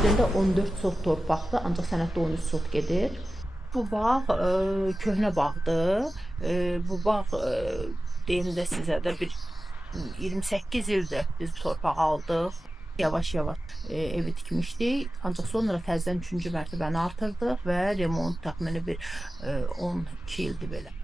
Əslində 14 sot torpaqdır, ancaq sənəddə 13 sot gedir. Bu bağ köhnə bağdır. Bu bağ deyim də sizə də bir 28 ildir biz bu torpağı aldıq. Yavaş-yavaş evi tikmişdik. Ancaq sonra təzədən 3-cü mərtəbəni artırdıq və remont təxmini bir 12 ildir belə.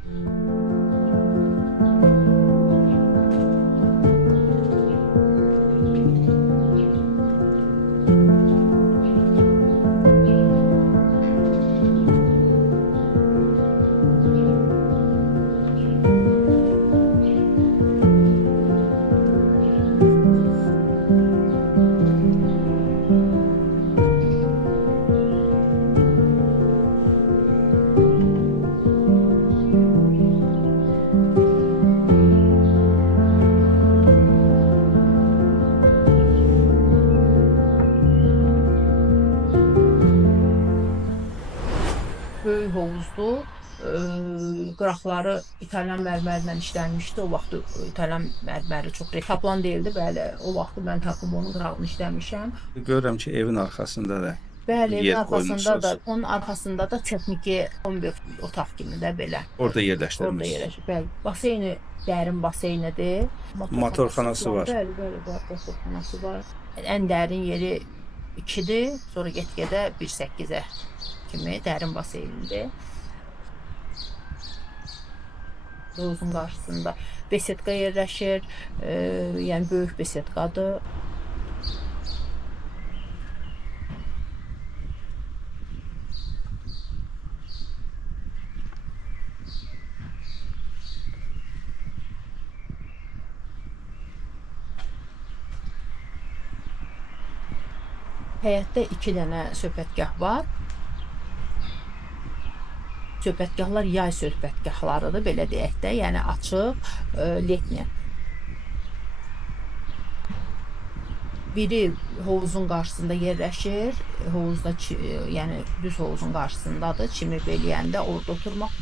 Böyük hovuzdur. Qıraqları İtalyan mərmərlə işlənmişdi. O vaxt İtalyan mərməri çox tapılan deyildi. Bəli, o vaxt mən tapıb onun qırağını işləmişəm. Görürəm ki, evin arxasında da Bəli, evin yer arxasında da, qoymuşsunuz. onun arxasında da texniki 11 otaq kimi də belə. Orada Orada yerləşdirmişsiniz. yerləşir. Bəli, baseyni dərin baseynidir. Motorxanası var. Bəli, bəli, var, motorxanası var. Ən dərin yeri 2-dir, sonra get-gedə 1.8-ə kimi dərin baseynidir. Hovuzun qarşısında besetka yerləşir, yəni böyük besetkadır. Həyətdə 2 dənə söhbətgah var. Söhbətgahlar yay söhbətgahlarıdır, belə deyək də, yəni açıq, letniya. Biri hovuzun qarşısında yerləşir, hovuzda, yəni düz hovuzun qarşısındadır, çimir beləyəndə orada oturmaq